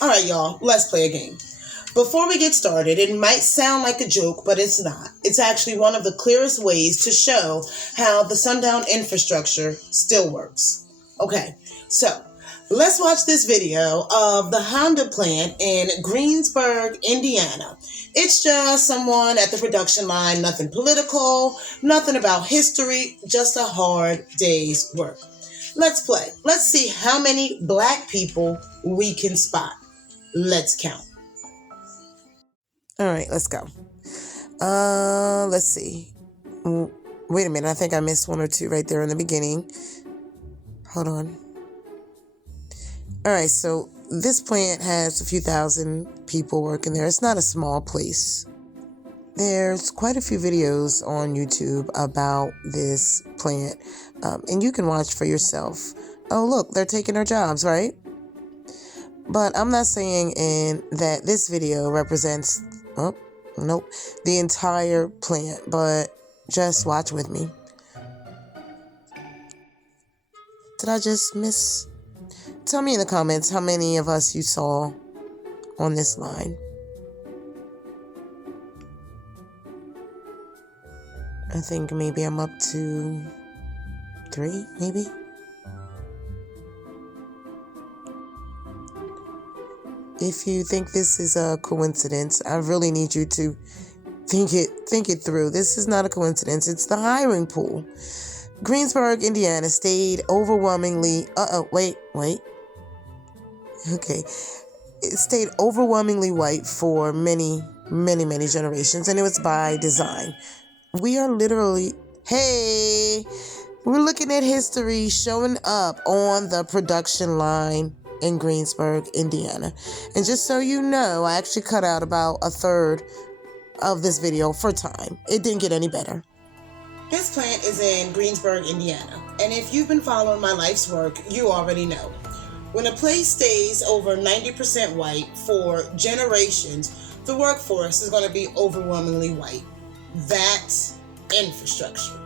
All right, y'all, let's play a game. Before we get started, it might sound like a joke, but it's not. It's actually one of the clearest ways to show how the sundown infrastructure still works. Okay, so let's watch this video of the Honda plant in Greensburg, Indiana. It's just someone at the production line, nothing political, nothing about history, just a hard day's work. Let's play. Let's see how many black people we can spot. Let's count. All right, let's go. Let's see. Wait a minute. I think I missed one or two right there in the beginning. Hold on. All right, so this plant has a few thousand people working there. It's not a small place. There's quite a few videos on YouTube about this plant, and you can watch for yourself. Oh, look, they're taking their jobs, right? But I'm not saying that this video represents, the entire plant, but just watch with me. Did I just miss? Tell me in the comments how many of us you saw on this line. I think maybe I'm up to 3, maybe. If you think this is a coincidence, I really need you to think it through. This is not a coincidence. It's the hiring pool. Greensburg, Indiana stayed overwhelmingly... Okay. It stayed overwhelmingly white for many, many, many generations, and it was by design. We are literally... Hey! We're looking at history showing up on the production line in Greensburg, Indiana. And just so you know, I actually cut out about a third of this video for time. It didn't get any better. This plant is in Greensburg, Indiana. And if you've been following my life's work, you already know. When a place stays over 90% white for generations, the workforce is going to be overwhelmingly white. That's infrastructure.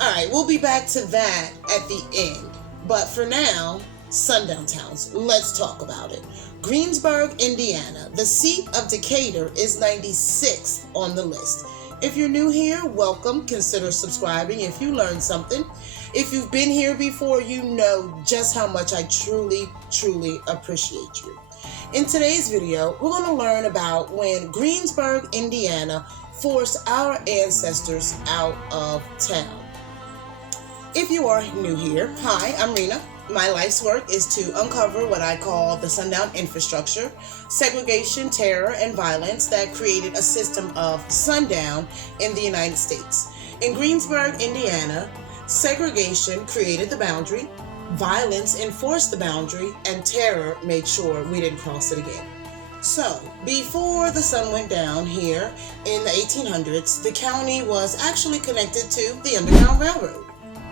All right, we'll be back to that at the end. But for now, sundown towns. Let's talk about it. Greensburg, Indiana, the seat of Decatur, is 96th on the list. If you're new here, welcome. Consider subscribing if you learned something. If you've been here before, you know just how much I truly, truly appreciate you. In today's video, we're going to learn about when Greensburg, Indiana, forced our ancestors out of town. If you are new here, hi, I'm Rena. My life's work is to uncover what I call the sundown infrastructure, segregation, terror, and violence that created a system of sundown in the United States. In Greensburg, Indiana, segregation created the boundary, violence enforced the boundary, and terror made sure we didn't cross it again. So, before the sun went down here in the 1800s, the county was actually connected to the Underground Railroad.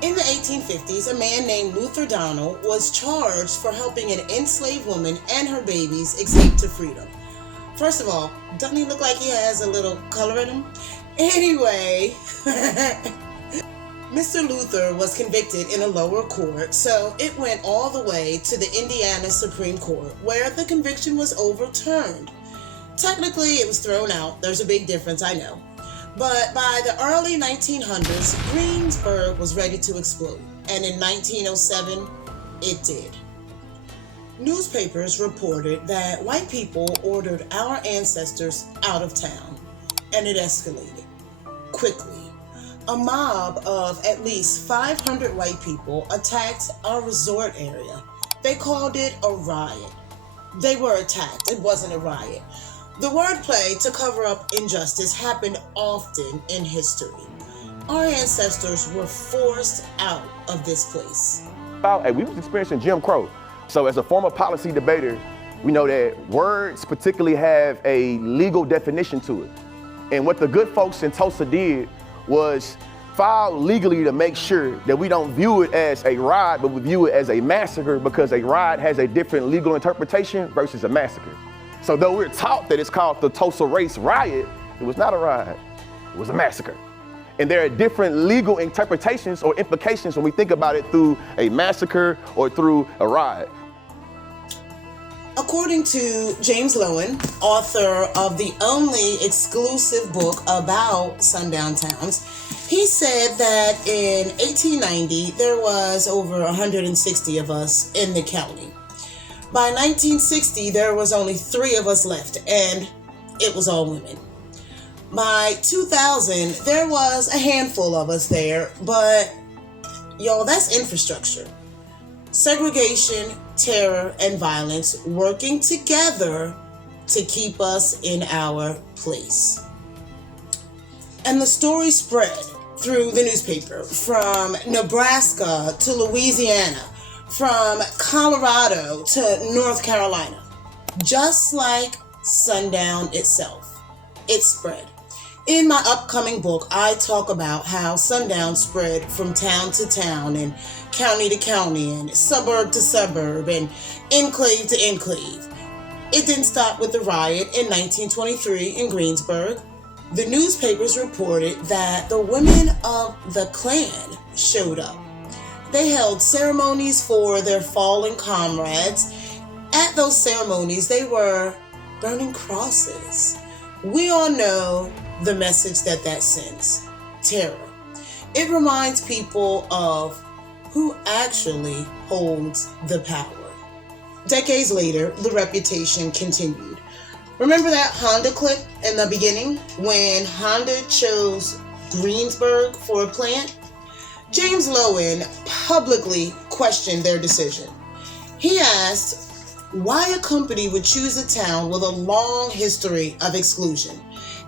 In the 1850s, a man named Luther Donald was charged for helping an enslaved woman and her babies escape to freedom. First of all, doesn't he look like he has a little color in him? Anyway, Mr. Luther was convicted in a lower court, so it went all the way to the Indiana Supreme Court, where the conviction was overturned. Technically, it was thrown out. There's a big difference, I know. But by the early 1900s, Greensburg was ready to explode, and in 1907, it did. Newspapers reported that white people ordered our ancestors out of town, and it escalated quickly. A mob of at least 500 white people attacked our resort area. They called it a riot. They were attacked. It wasn't a riot. The wordplay to cover up injustice happened often in history. Our ancestors were forced out of this place. We was experiencing Jim Crow. So as a former policy debater, we know that words particularly have a legal definition to it. And what the good folks in Tulsa did was file legally to make sure that we don't view it as a riot, but we view it as a massacre, because a riot has a different legal interpretation versus a massacre. So though we're taught that it's called the Tulsa Race Riot, it was not a riot, it was a massacre. And there are different legal interpretations or implications when we think about it through a massacre or through a riot. According to James Lowen, author of the only exclusive book about sundown towns, he said that in 1890 there was over 160 of us in the county. By 1960 there was only 3 of us left, and it was all women. By 2000 there was a handful of us there, but y'all, that's infrastructure. Segregation, terror, and violence working together to keep us in our place. And the story spread through the newspaper from Nebraska to Louisiana, from Colorado to North Carolina. Just like sundown itself, it spread. In my upcoming book, I talk about how sundown spread from town to town and county to county and suburb to suburb and enclave to enclave. It didn't stop with the riot in 1923 in Greensburg. The newspapers reported that the women of the Klan showed up. They held ceremonies for their fallen comrades. At those ceremonies, they were burning crosses. We all know the message that sends: terror. It reminds people of who actually holds the power. Decades later, the reputation continued. Remember that Honda clip in the beginning when Honda chose Greensburg for a plant? James Lowen publicly questioned their decision. He asked why a company would choose a town with a long history of exclusion,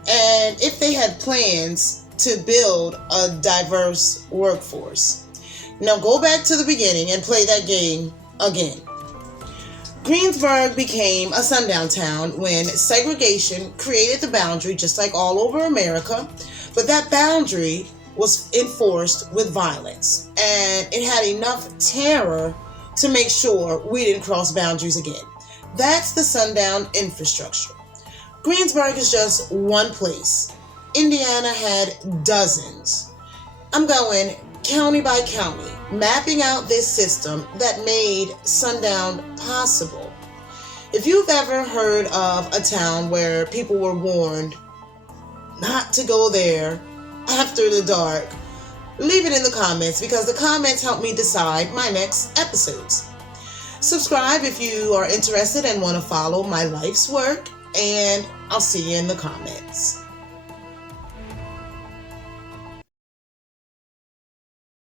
and if they had plans to build a diverse workforce. Now go back to the beginning and play that game again. Greensburg became a sundown town when segregation created the boundary, just like all over America, but that boundary was enforced with violence, and it had enough terror to make sure we didn't cross boundaries again. That's the sundown infrastructure. Greensburg is just one place. Indiana had dozens. I'm going county by county, mapping out this system that made sundown possible. If you've ever heard of a town where people were warned not to go there after the dark, leave it in the comments, because the comments help me decide my next episodes. Subscribe if you are interested and want to follow my life's work, and I'll see you in the comments.